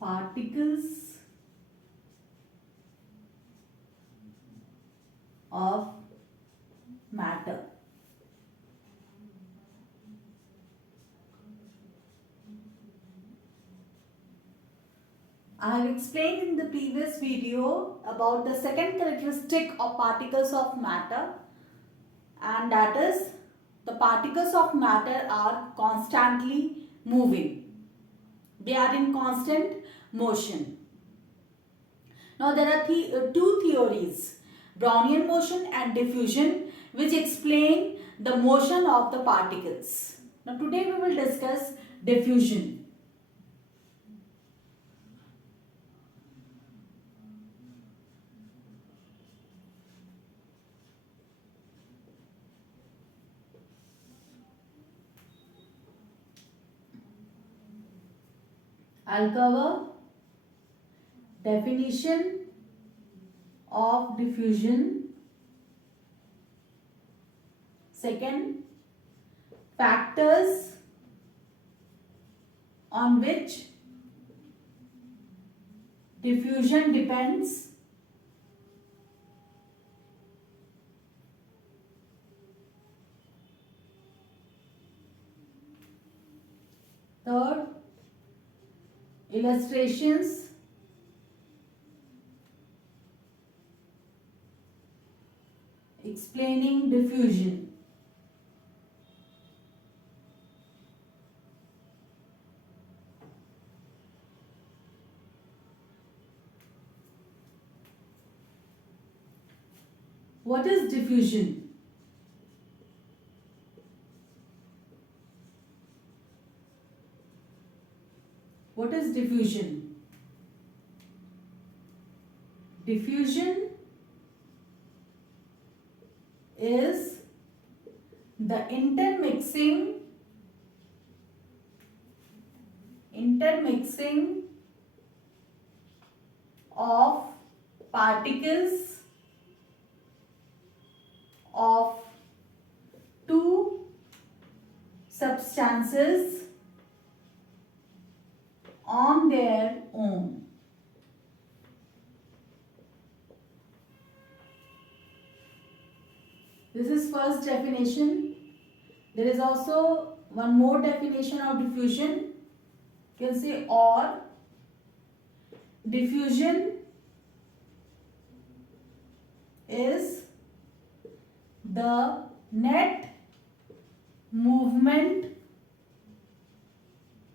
particles of matter. I have explained in the previous video about the second characteristic of particles of matter, and that is the particles of matter are constantly moving. They are in constant motion. Now there are two theories, Brownian motion and diffusion, which explain the motion of the particles. Now today we will discuss diffusion. I'll cover definition of diffusion. Second, factors on which diffusion depends. Third, illustrations explaining diffusion. What is diffusion? What is diffusion? Diffusion is the intermixing of particles of two substances on their own. This is first definition. There is also one more definition of diffusion. You can say or. Diffusion is the net movement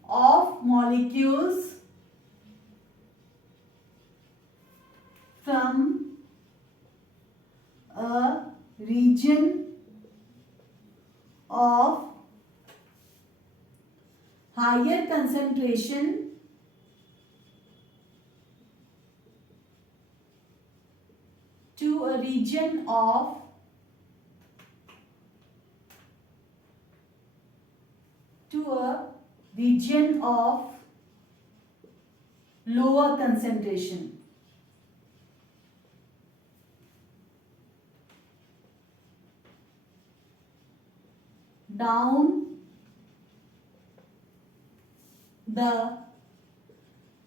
of molecules from a region of higher concentration to a region of lower concentration. Down the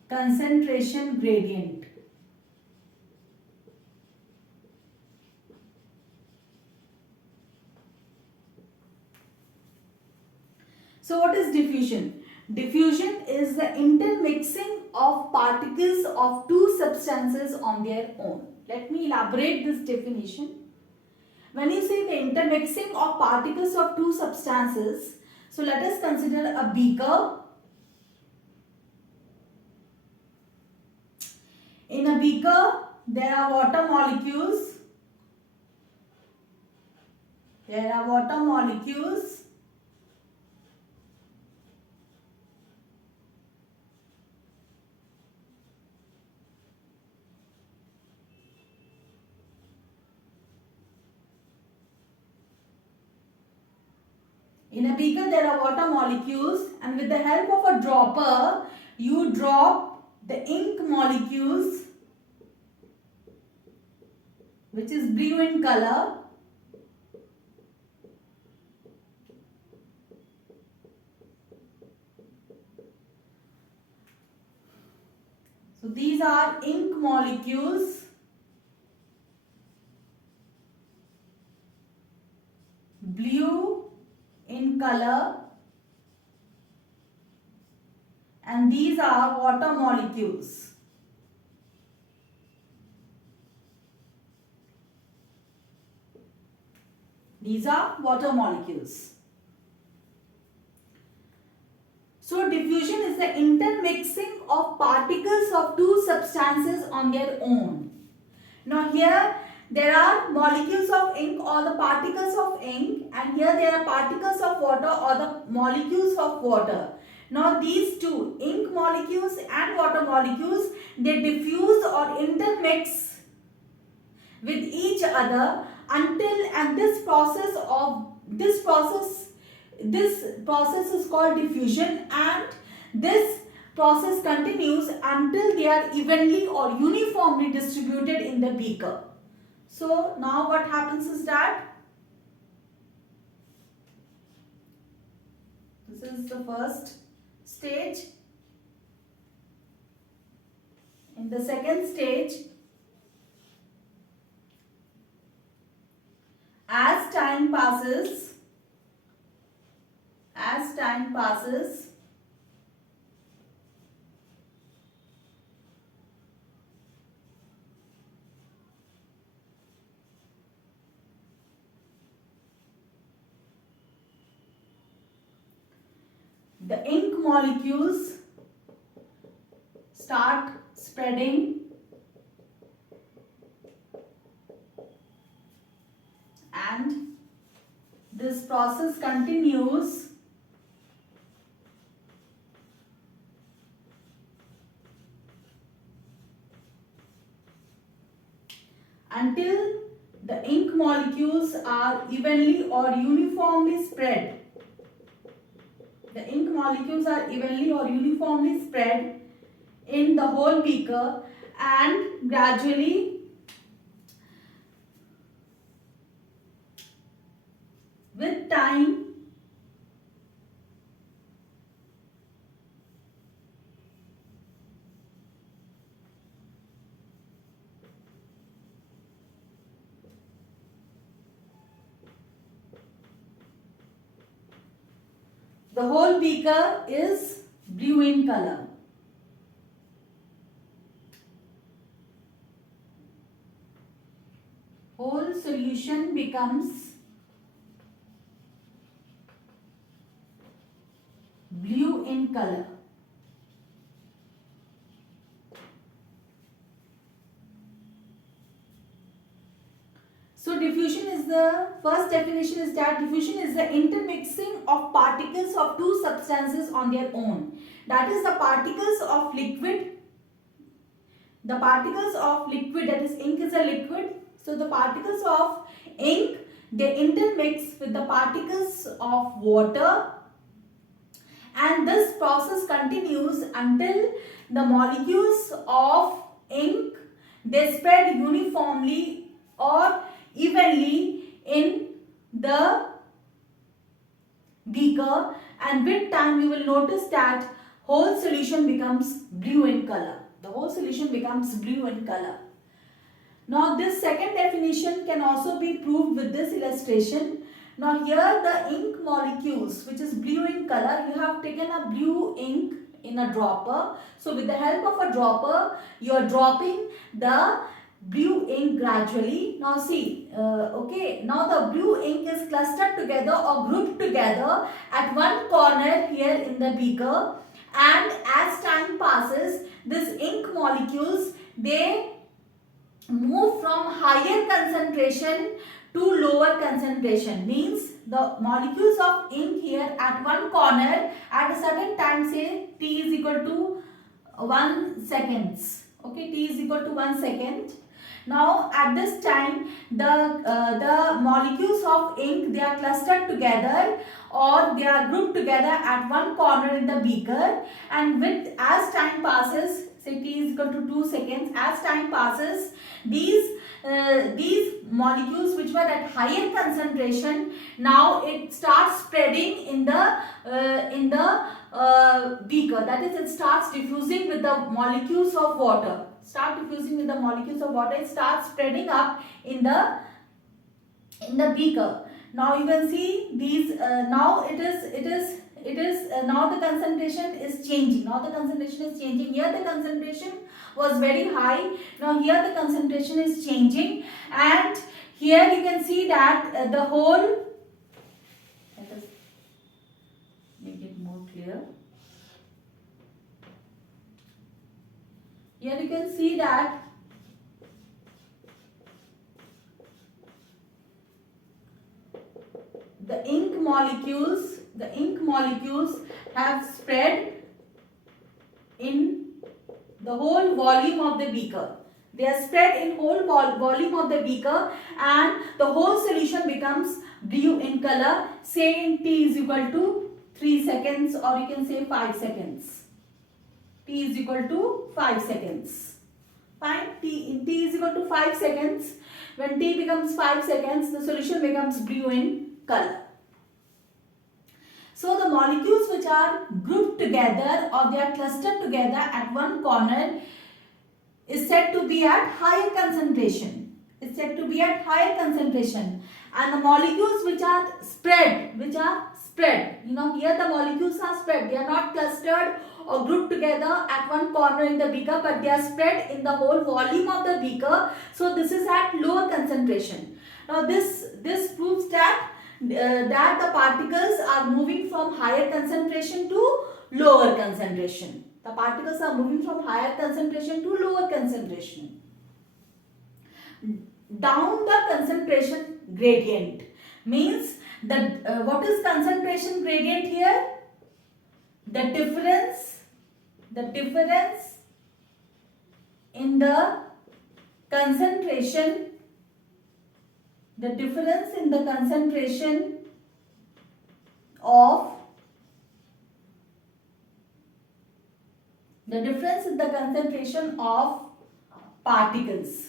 concentration gradient. So what is diffusion? Diffusion is the intermixing of particles of two substances on their own. Let me elaborate this definition. When you say the intermixing of particles of two substances, so let us consider a beaker. In a beaker, there are water molecules. In a beaker there are water molecules, and with the help of a dropper you drop the ink molecules, which is blue in color, So these are ink molecules, blue in color, and these are water molecules. These are water molecules. So diffusion is the intermixing of particles of two substances on their own. Now here there are molecules of ink or the particles of ink, and here there are particles of water or the molecules of water. Now these two, ink molecules and water molecules, they diffuse or intermix with each other until, and this process is called diffusion, and this process continues until they are evenly or uniformly distributed in the beaker. So now what happens is that this is the first stage. In the second stage, as time passes, the ink molecules start spreading, and this process continues until the ink molecules are evenly or uniformly spread. The ink molecules are evenly or uniformly spread in the whole beaker, and gradually with time the whole beaker is blue in color. Whole solution becomes blue in color. So diffusion is the first definition is that diffusion is the intermixing of particles of two substances on their own. That is the particles of liquid. The particles of liquid, that is ink is a liquid. So the particles of ink, they intermix with the particles of water, and this process continues until the molecules of ink, they spread uniformly or evenly in the beaker, and with time you will notice that whole solution becomes blue in color. The whole solution becomes blue in color. Now this second definition can also be proved with this illustration. Now here the ink molecules, which is blue in color, you have taken a blue ink in a dropper. So with the help of a dropper, you are dropping the blue ink gradually. Now see, now the blue ink is clustered together or grouped together at one corner here in the beaker, and as time passes, these ink molecules, they move from higher concentration to lower concentration. Means the molecules of ink here at one corner at a certain time, say t is equal to 1 seconds. Okay, t is equal to 1 second. Now at this time the molecules of ink, they are clustered together or they are grouped together at one corner in the beaker, and with as time passes, say t is equal to 2 seconds, as time passes, these molecules which were at higher concentration, now it starts spreading in the beaker, that is, it starts diffusing with the molecules of water. It starts spreading up in the beaker. Now you can see these. Now now the concentration is changing. Here the concentration was very high. Now here the concentration is changing, and here you can see that the whole. Let us make it more clear. Here you can see that the ink molecules have spread in the whole volume of the beaker. They are spread in whole volume of the beaker, and the whole solution becomes blue in color. Say in T is equal to 3 seconds, or you can say 5 seconds. T is equal to 5 seconds. Fine. T is equal to 5 seconds. When T becomes 5 seconds, the solution becomes blue in color. So the molecules which are grouped together or they are clustered together at one corner is said to be at higher concentration. And the molecules which are spread, here the molecules are spread. They are not clustered or grouped together at one corner in the beaker, but they are spread in the whole volume of the beaker. So this is at lower concentration. Now this proves that the particles are moving from higher concentration to lower concentration. The particles are moving from higher concentration to lower concentration. Down the concentration gradient means that what is concentration gradient here? The difference in the concentration of particles.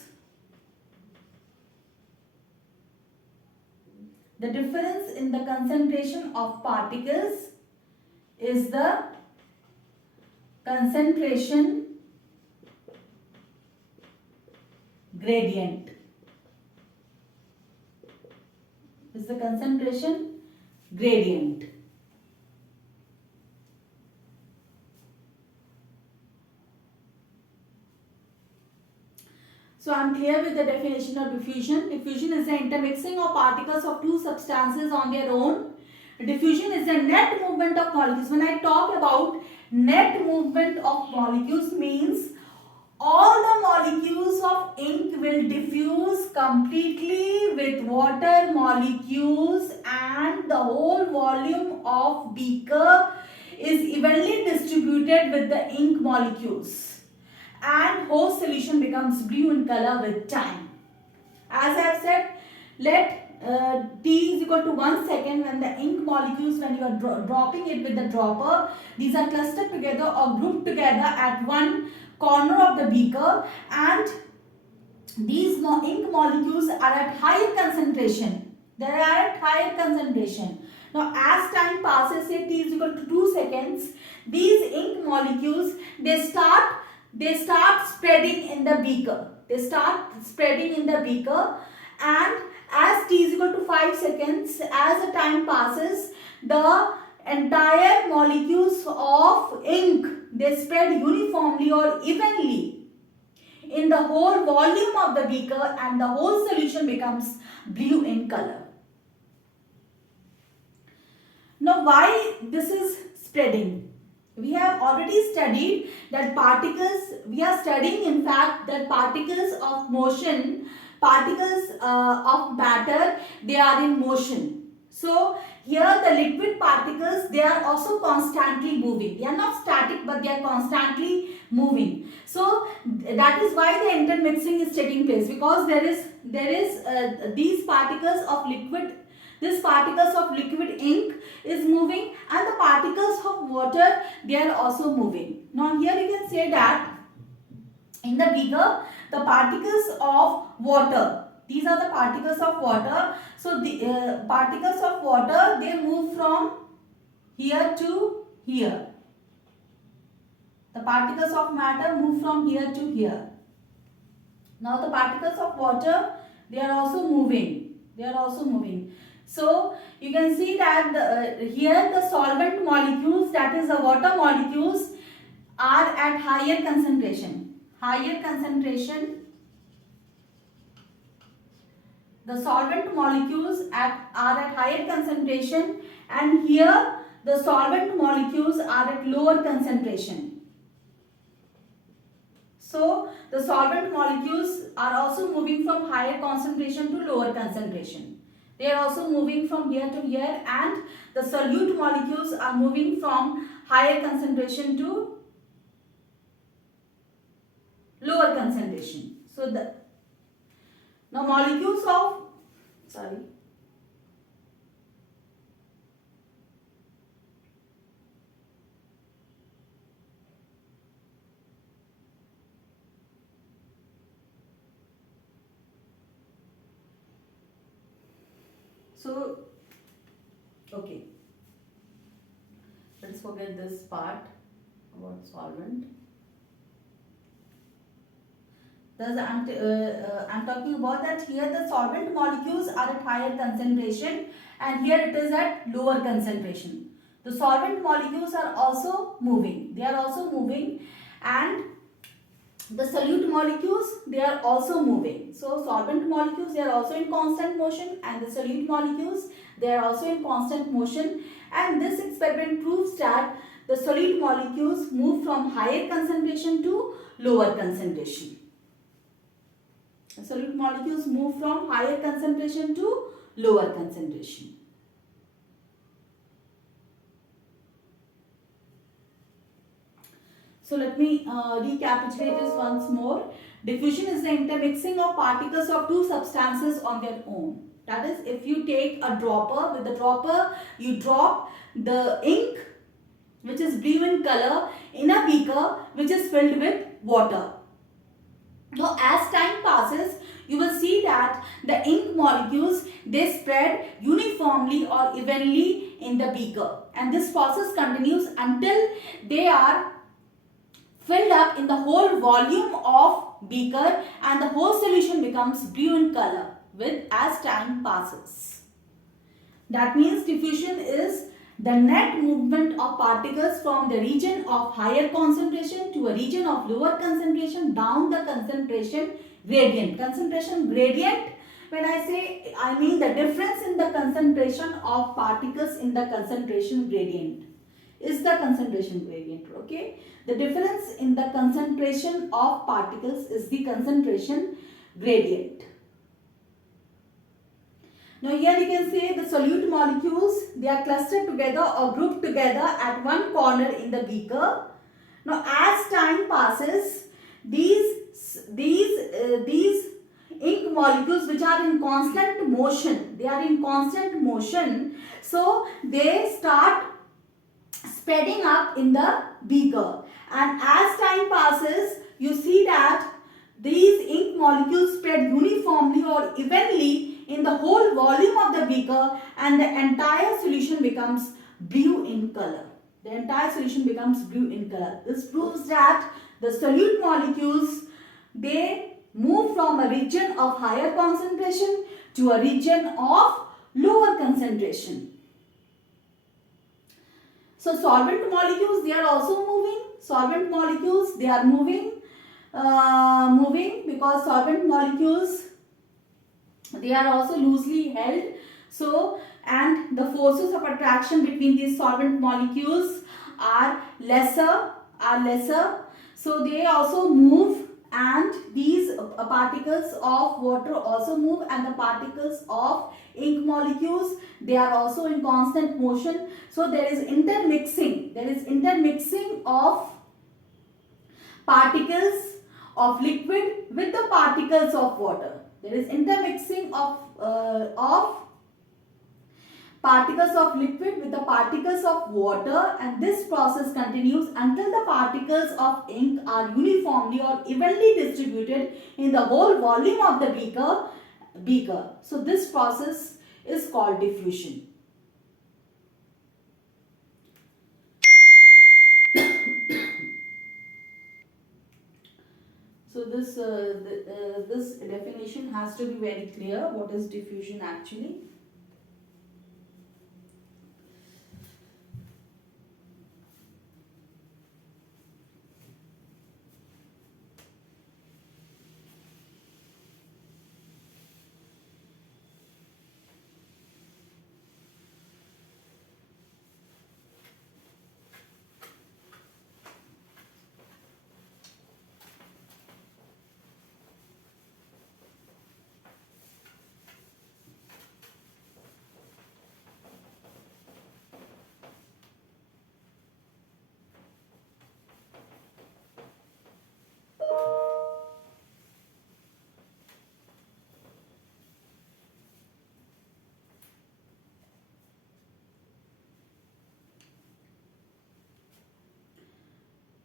The difference in the concentration of particles is the concentration gradient. So I am clear with the definition of diffusion. Diffusion is the intermixing of particles of two substances on their own. Diffusion is the net movement of molecules. When I talk about net movement of molecules, means all the molecules of ink will diffuse completely with water molecules, and the whole volume of beaker is evenly distributed with the ink molecules, and whole solution becomes blue in color with time. As I have said, let T is equal to 1 second. When the ink molecules, when you are dropping it with the dropper, these are clustered together or grouped together at one corner of the beaker, and these ink molecules are at higher concentration. Now as time passes, say T is equal to 2 seconds, these ink molecules, they start spreading in the beaker. And as T is equal to 5 seconds, as the time passes, the entire molecules of ink, they spread uniformly or evenly in the whole volume of the beaker, and the whole solution becomes blue in color. Now why this is spreading? We have already studied that we are studying in fact that particles of motion, particles of matter, they are in motion. So here the liquid particles, they are also constantly moving. They are not static, but they are constantly moving. So that is why the intermixing is taking place, because there is these particles of liquid. This particles of liquid ink is moving, and the particles of water, they are also moving. Now here you can say that in the beaker, the particles of water, these are the particles of water. So the particles of water, they move from here to here. The particles of matter move from here to here. Now the particles of water, they are also moving. They are also moving. So you can see that here the solvent molecules, that is the water molecules, are at higher concentration. Higher concentration. The solvent molecules are at higher concentration, and here the solvent molecules are at lower concentration. So the solvent molecules are also moving from higher concentration to lower concentration. They are also moving from here to here, and the solute molecules are moving from higher concentration to lower concentration. So now molecules of, sorry. So, okay. Let's forget this part about solvent. Thus, I'm talking about that here the solvent molecules are at higher concentration, and here it is at lower concentration. The solvent molecules are also moving. They are also moving, and the solute molecules, they are also moving. So solvent molecules, they are also in constant motion, and the solute molecules, they are also in constant motion. And this experiment proves that the solute molecules move from higher concentration to lower concentration. The solute molecules move from higher concentration to lower concentration. So let me recapitulate this once more. Diffusion is the intermixing of particles of two substances on their own. That is, if you take a dropper, with the dropper you drop the ink, which is blue in color, in a beaker which is filled with water. Now as time passes, you will see that the ink molecules, they spread uniformly or evenly in the beaker, and this process continues until they are filled up in the whole volume of beaker, and the whole solution becomes blue in color with as time passes. That means diffusion is the net movement of particles from the region of higher concentration to a region of lower concentration down the concentration gradient. Concentration gradient, when I say, I mean the difference in the concentration of particles in the concentration gradient is the concentration gradient, okay? The difference in the concentration of particles is the concentration gradient. Now here you can say the solute molecules, they are clustered together or grouped together at one corner in the beaker. Now as time passes, these ink molecules, which are in constant motion, they are in constant motion, so they start spreading up in the beaker, and as time passes, you see that these ink molecules spread uniformly or evenly in the whole volume of the beaker, and the entire solution becomes blue in color. The entire solution becomes blue in color. This proves that the solute molecules, they move from a region of higher concentration to a region of lower concentration. So solvent molecules, they are also moving. Solvent molecules, they are moving because solvent molecules, they are also loosely held. So, and the forces of attraction between these solvent molecules are lesser. So they also move, and these particles of water also move, and the particles of ink molecules, they are also in constant motion. So there is intermixing. There is intermixing of particles of liquid with the particles of water. There is intermixing of particles of liquid with the particles of water, and this process continues until the particles of ink are uniformly or evenly distributed in the whole volume of the beaker. So this process is called diffusion. this definition has to be very clear. What is diffusion actually?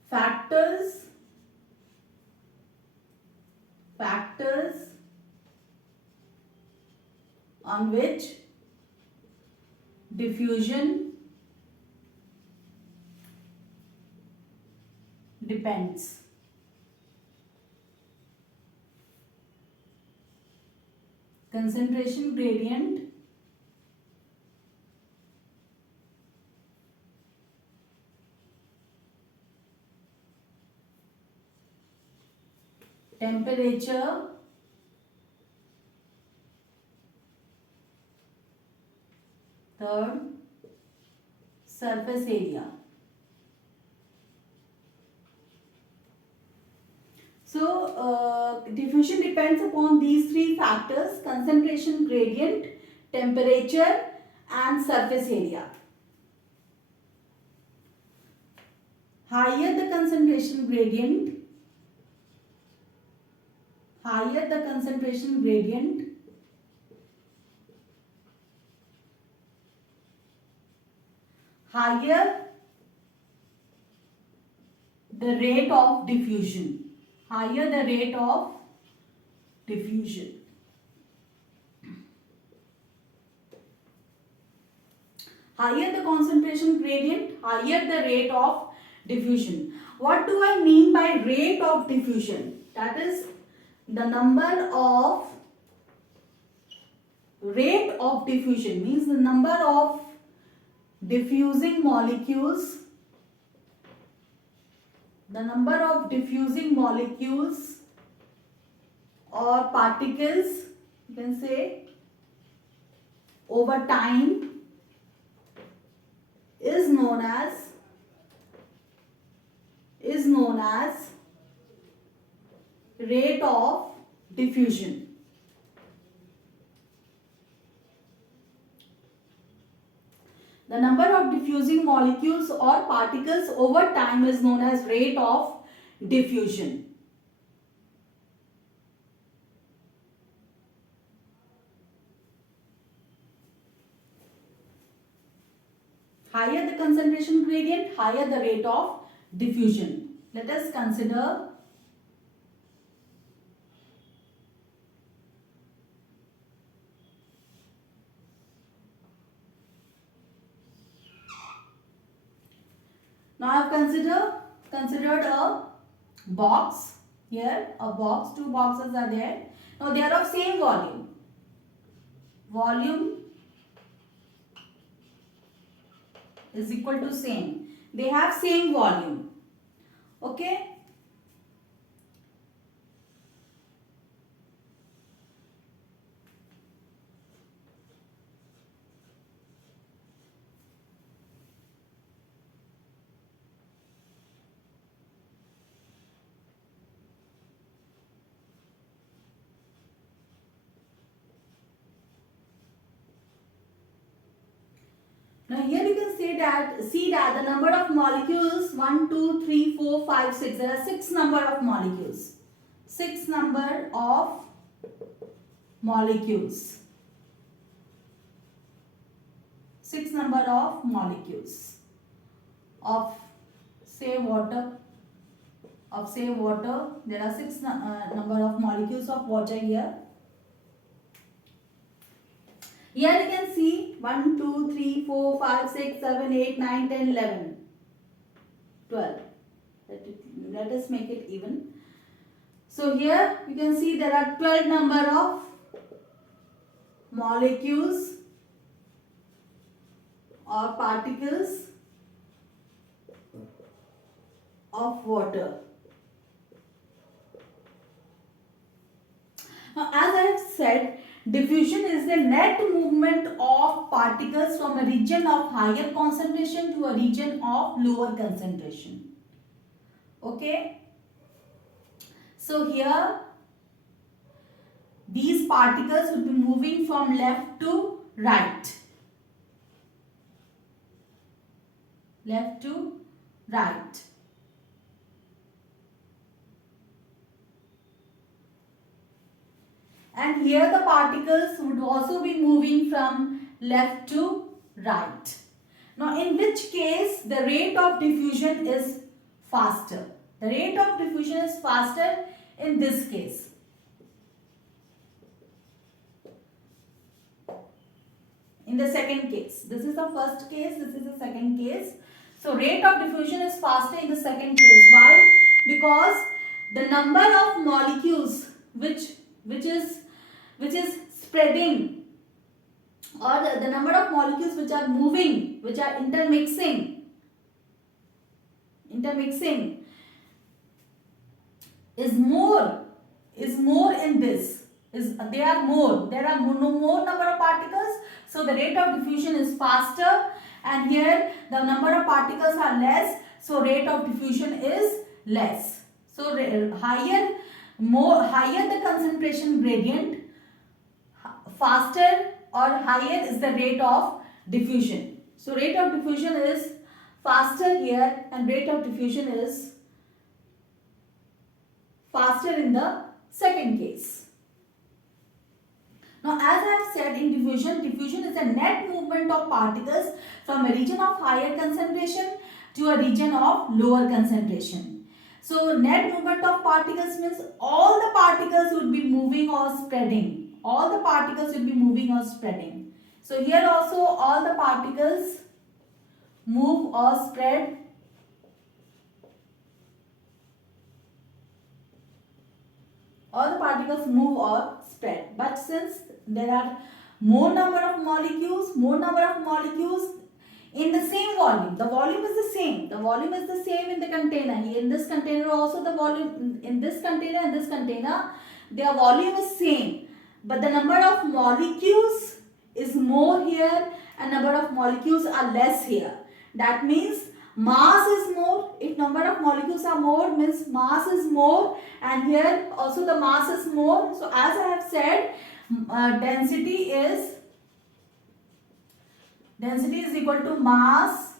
Factors on which diffusion depends. Concentration gradient, temperature, third, surface area. So, diffusion depends upon these three factors: concentration gradient, temperature and surface area. Higher the concentration gradient, higher the concentration gradient, higher the rate of diffusion. Higher the rate of diffusion. Higher the concentration gradient, higher the rate of diffusion. What do I mean by rate of diffusion? That is the number of rate of diffusion means the number of diffusing molecules, the number of diffusing molecules or particles, you can say, over time is known as rate of diffusion. The number of diffusing molecules or particles over time is known as rate of diffusion. Higher the concentration gradient, higher the rate of diffusion. Let us consider now I have considered a box. Here a box, two boxes are there. Now they are of same volume. Volume is equal to same. They have same volume. Okay. Now here you can see that the number of molecules 1, 2, 3, 4, 5, 6. There are 6 number of molecules. 6 number of molecules. 6 number of molecules of say water. There are 6 number of molecules of water here. Here you can see 1, 2, 3, 4, 5, 6, 7, 8, 9, 10, 11, 12. Let us make it even. So here you can see there are 12 number of molecules or particles of water. Now, as I have said, diffusion is the net movement of particles from a region of higher concentration to a region of lower concentration. Okay. So here these particles will be moving from left to right. Left to right. And here the particles would also be moving from left to right. Now, in which case the rate of diffusion is faster? The rate of diffusion is faster in this case. In the second case. This is the first case, this is the second case. So, rate of diffusion is faster in the second case. Why? Because the number of molecules which is spreading, or the number of molecules which are moving, which are intermixing is more in this. There are more number of particles, so the rate of diffusion is faster, and here the number of particles are less, so rate of diffusion is less. So higher the concentration gradient, faster or higher is the rate of diffusion. So rate of diffusion is faster here, and rate of diffusion is faster in the second case. Now, as I have said, in diffusion is a net movement of particles from a region of higher concentration to a region of lower concentration. So, net movement of particles means all the particles would be moving or spreading. All the particles will be moving or spreading. So, here also all the particles move or spread. All the particles move or spread. But since there are more number of molecules in the same volume, the volume is the same. The volume is the same in the container. Here in this container also the volume, in this container and this container, their volume is same. But the number of molecules is more here and number of molecules are less here. That means mass is more. If number of molecules are more, means mass is more, and here also the mass is more. So as I have said, density is equal to mass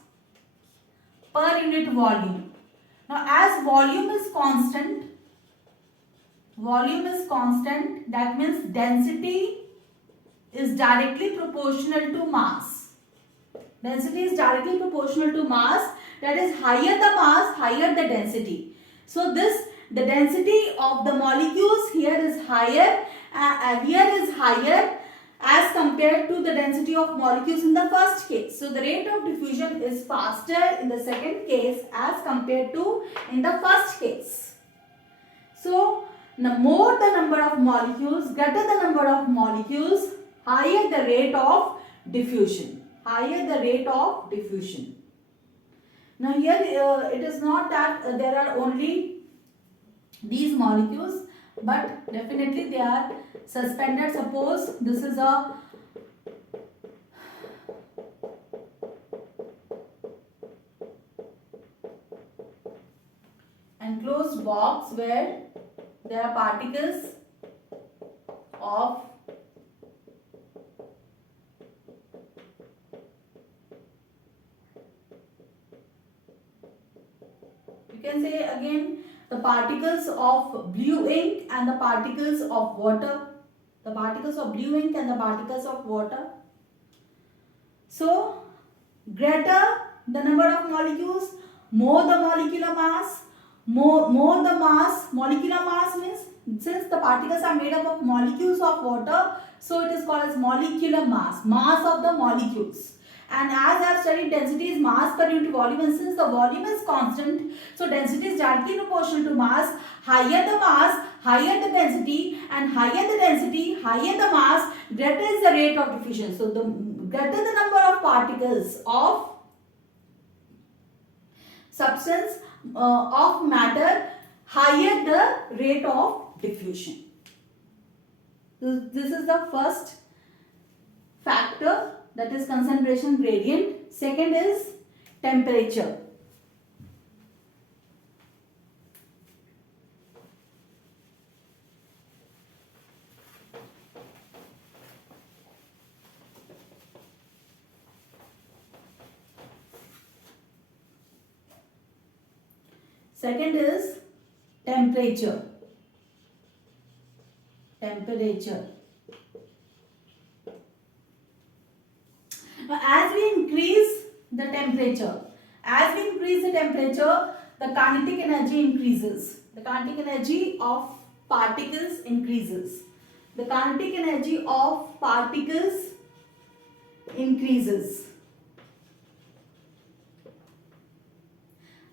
per unit volume. Now as volume is constant, that means density is directly proportional to mass. Density is directly proportional to mass. That is, higher the mass, higher the density. So the density of the molecules here is higher, as compared to the density of molecules in the first case. So the rate of diffusion is faster in the second case as compared to in the first case. So the more the number of molecules, greater the number of molecules, higher the rate of diffusion. Now here it is not that there are only these molecules, but definitely they are suspended. Suppose this is a enclosed box where there are particles of you can say again the particles of blue ink and the particles of water. The particles of blue ink and the particles of water. So, greater the number of molecules, more the molecular mass. More the mass, molecular mass means since the particles are made up of molecules of water, so it is called as molecular mass, mass of the molecules. And as I have studied, density is mass per unit volume, and since the volume is constant, so density is directly proportional to mass. Higher the mass, higher the density, and higher the density, higher the mass, greater is the rate of diffusion. So the greater the number of particles of substance of matter, higher the rate of diffusion. This is the first factor, that is concentration gradient. Second is temperature. Second is temperature. Temperature. Now, as we increase the temperature, the kinetic energy increases. The kinetic energy of particles increases. The kinetic energy of particles increases.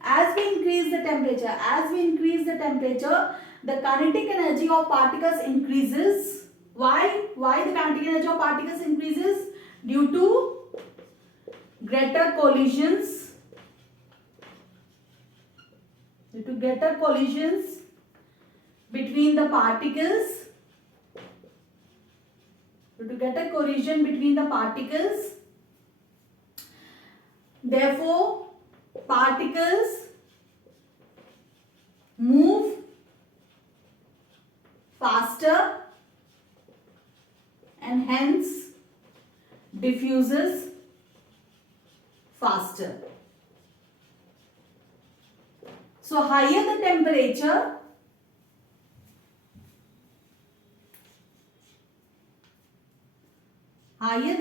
As we increase the temperature, the kinetic energy of particles increases. Why? Why the kinetic energy of particles increases? Due to greater collisions. Due to greater collisions between the particles. Due to greater collision between the particles. Therefore, particles move faster and hence diffuses faster. So higher the temperature, higher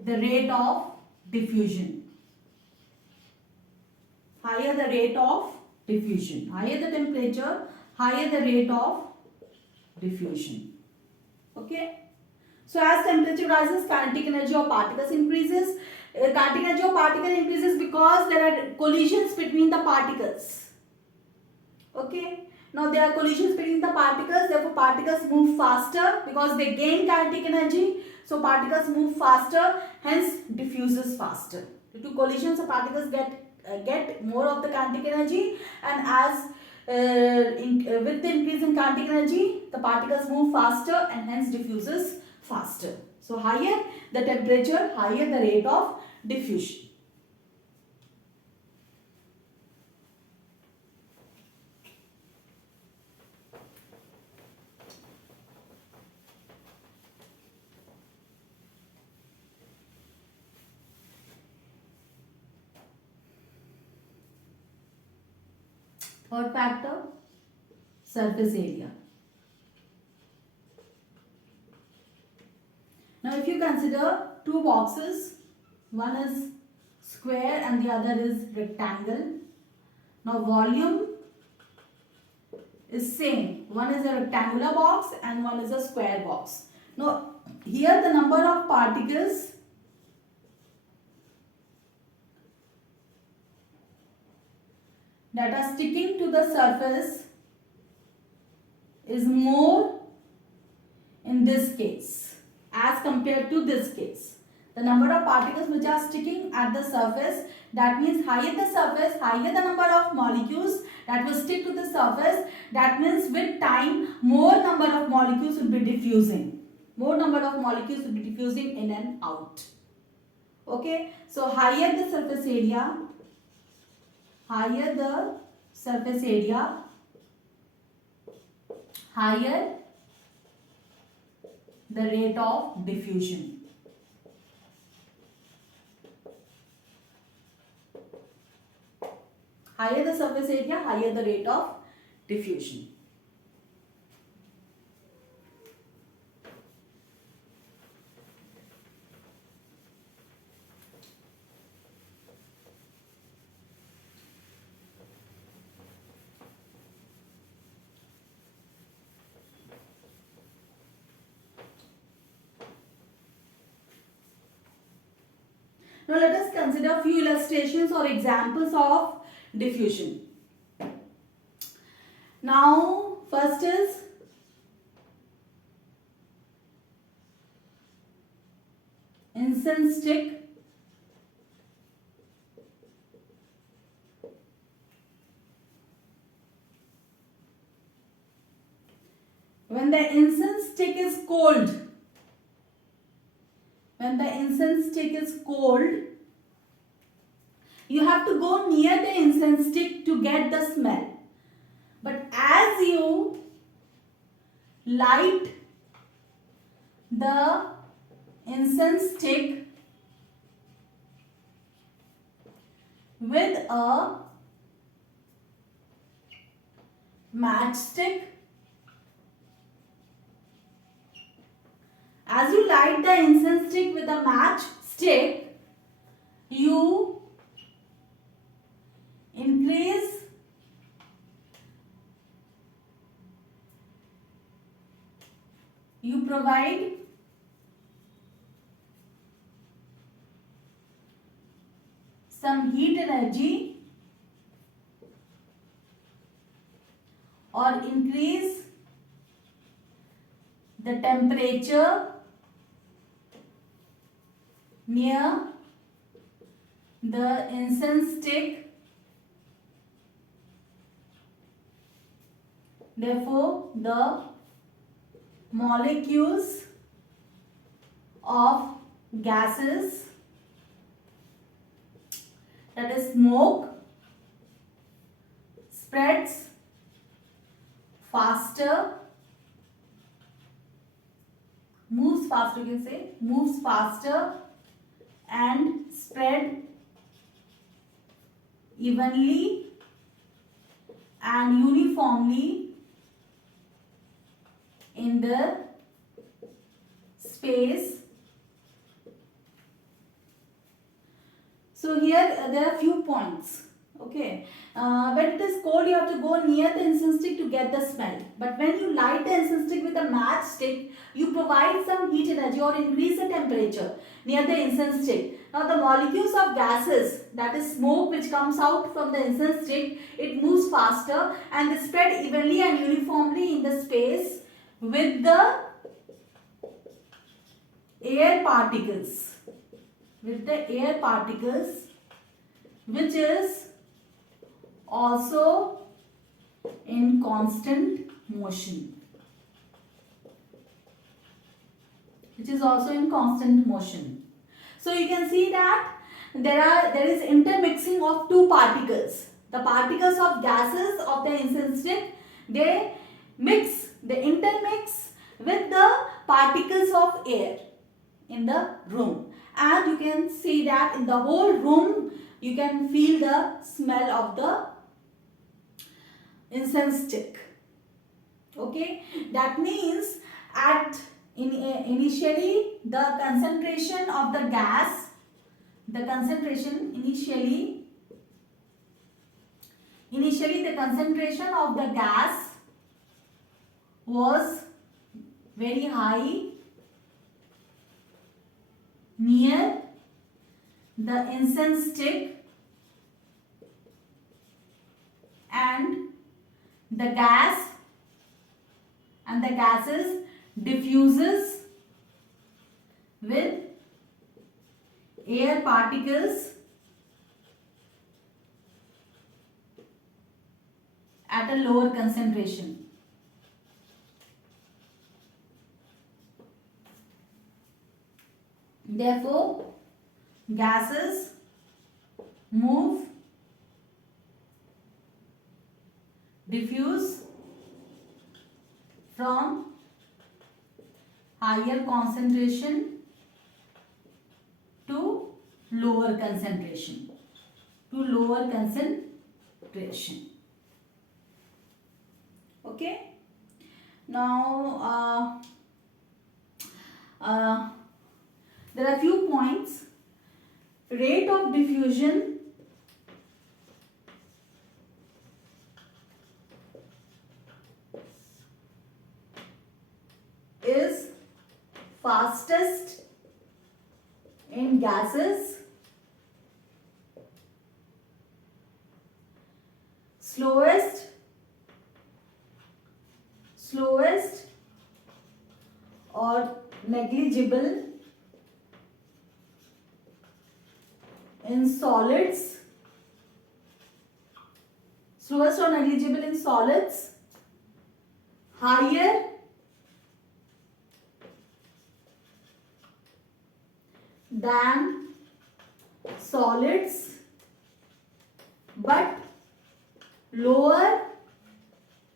the rate of diffusion. Higher the rate of diffusion. Higher the temperature, higher the rate of diffusion. Okay. So as temperature rises, kinetic energy of particles increases. Kinetic energy of particles increases because there are collisions between the particles. Okay. Now there are collisions between the particles, therefore particles move faster because they gain kinetic energy. So particles move faster, hence diffuses faster. Due to collisions, the particles get more of the kinetic energy, and as with the increase in kinetic energy, the particles move faster and hence diffuses faster. So higher the temperature, higher the rate of diffusion. Third factor, surface area. Now if you consider two boxes, one is square and the other is rectangle. Now volume is same. One is a rectangular box and one is a square box. Now here the number of particles that are sticking to the surface is more in this case as compared to this case. The number of particles which are sticking at the surface, that means higher the surface, higher the number of molecules that will stick to the surface. That means with time, more number of molecules will be diffusing. More number of molecules will be diffusing in and out. Okay, so higher the surface area, higher the surface area, higher the rate of diffusion. Higher the surface area, higher the rate of diffusion. Now let us consider few illustrations or examples of diffusion. Now first is incense stick. When the incense stick is cold, you have to go near the incense stick to get the smell. But as you light the incense stick with a matchstick, as you light the incense stick with a matchstick, you increase you provide some heat energy or increase the temperature near the incense stick. Therefore, the molecules of gases, that is smoke, spreads faster, moves faster and spread evenly and uniformly in the space. So here there are few points. Okay, when it is cold, you have to go near the incense stick to get the smell. But when you light the incense stick with a matchstick, you provide some heat energy or increase the temperature near the incense stick. Now the molecules of gases, that is smoke which comes out from the incense stick, it moves faster and they spread evenly and uniformly in the space with the air particles. Which is also in constant motion. So you can see that there is intermixing of two particles. The particles of gases of the incense stick, they intermix with the particles of air in the room, and you can see that in the whole room you can feel the smell of the incense stick. Okay, that means initially the concentration of the gas, initially the concentration of the gas was very high near the incense stick, and the gases diffuses with air particles at a lower concentration. Therefore, gases diffuse from higher concentration to lower concentration. Okay. Now there are few points. Rate of diffusion is fastest in gases slowest or negligible in solids, higher than solids but lower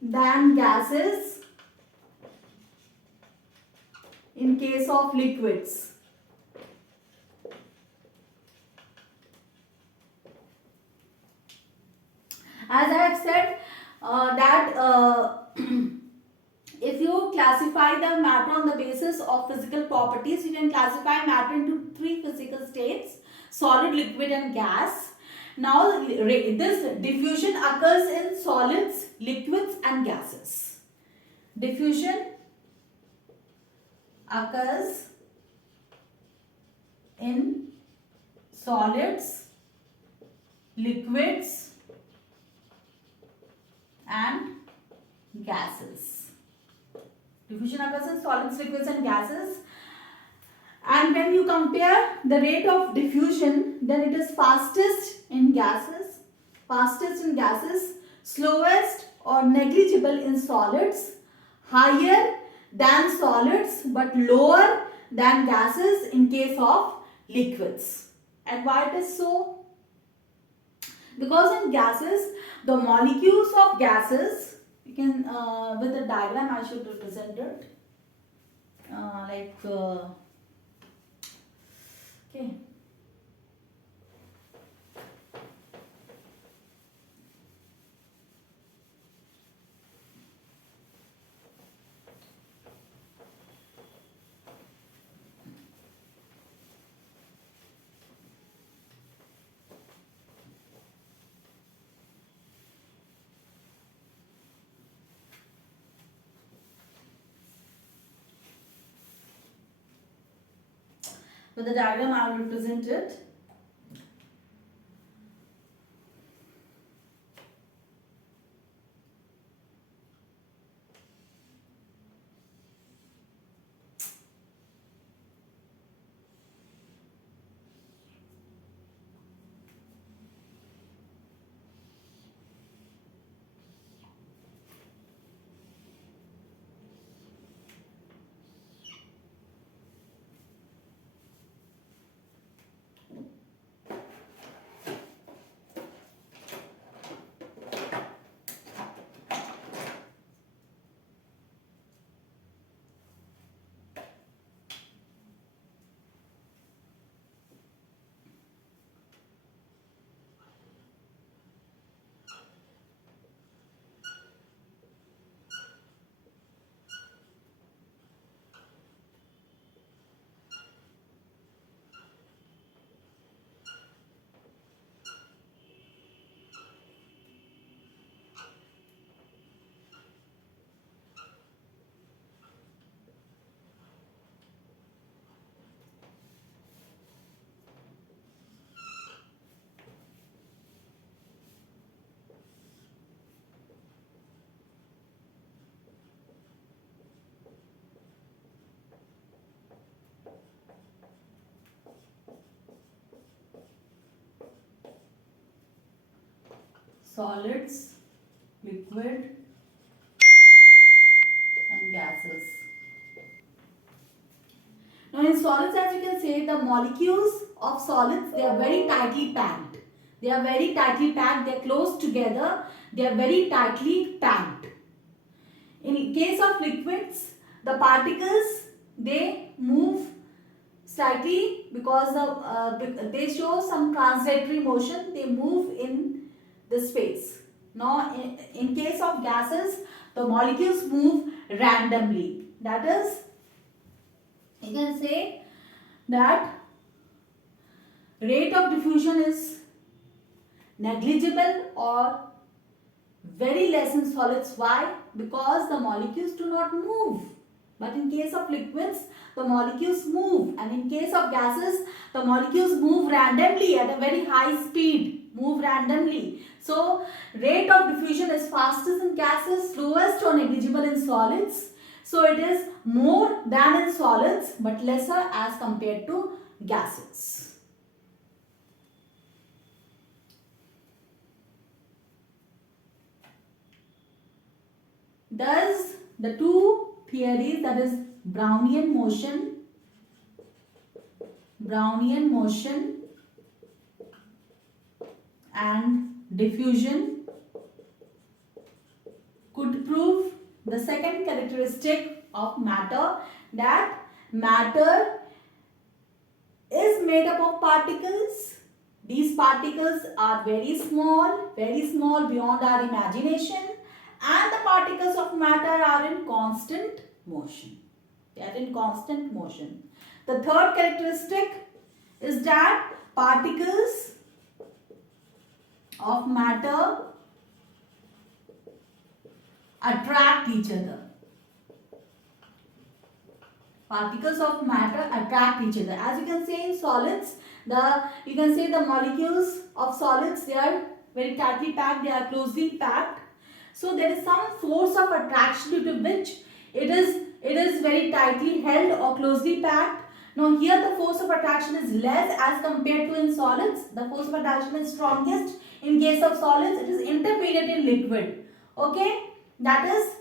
than gases in case of liquids. As I have said that if you classify the matter on the basis of physical properties, you can classify matter into three physical states: solid, liquid and gas. Now this diffusion occurs in solids, liquids and gases. Diffusion occurs in solids, liquids and gases. Diffusion occurs in solids, liquids and gases. And when you compare the rate of diffusion, then it is fastest in gases, slowest or negligible in solids, higher than solids but lower than gases in case of liquids. And why it is so? Because in gases, the molecules of gases, you can with the diagram I should represent it okay. With the diagram I will represent it. Solids, liquid and gases. Now in solids, as you can say, the molecules of solids, they are very tightly packed. They are very tightly packed, they are close together, they are very tightly packed. In case of liquids, the particles, they move slightly because they show some translatory motion, they move in the space. Now in case of gases, the molecules move randomly. That is, you can say that rate of diffusion is negligible or very less in solids. Why? Because the molecules do not move. But in case of liquids, the molecules move, and in case of gases, the molecules move randomly at a very high speed. move randomly. So rate of diffusion is fastest in gases, slowest or negligible in solids. So it is more than in solids but lesser as compared to gases. Thus the two theories, that is Brownian motion and diffusion, could prove the second characteristic of matter, that matter is made up of particles. These particles are very small beyond our imagination, and the particles of matter are in constant motion. They are in constant motion. The third characteristic is that particles of matter attract each other. Particles of matter attract each other. As you can see in solids, you can say the molecules of solids, they are very tightly packed, they are closely packed. So there is some force of attraction due to which it is very tightly held or closely packed. Now here the force of attraction is less as compared to in solids. The force of attraction is strongest in case of solids. It is intermediate in liquid. Okay, that is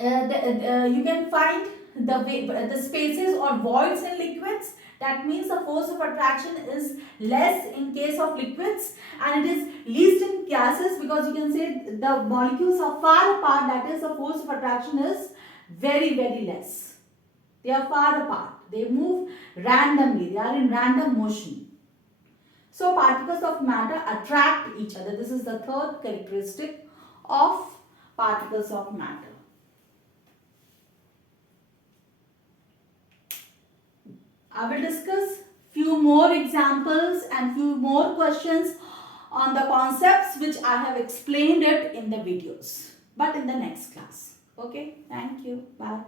you can find the spaces or voids in liquids. That means the force of attraction is less in case of liquids, and it is least in gases, because you can say the molecules are far apart. That is, the force of attraction is very less. They are far apart. They move randomly. They are in random motion. So particles of matter attract each other. This is the third characteristic of particles of matter. I will discuss few more examples and few more questions on the concepts which I have explained it in the videos, but in the next class. Okay, thank you. Bye.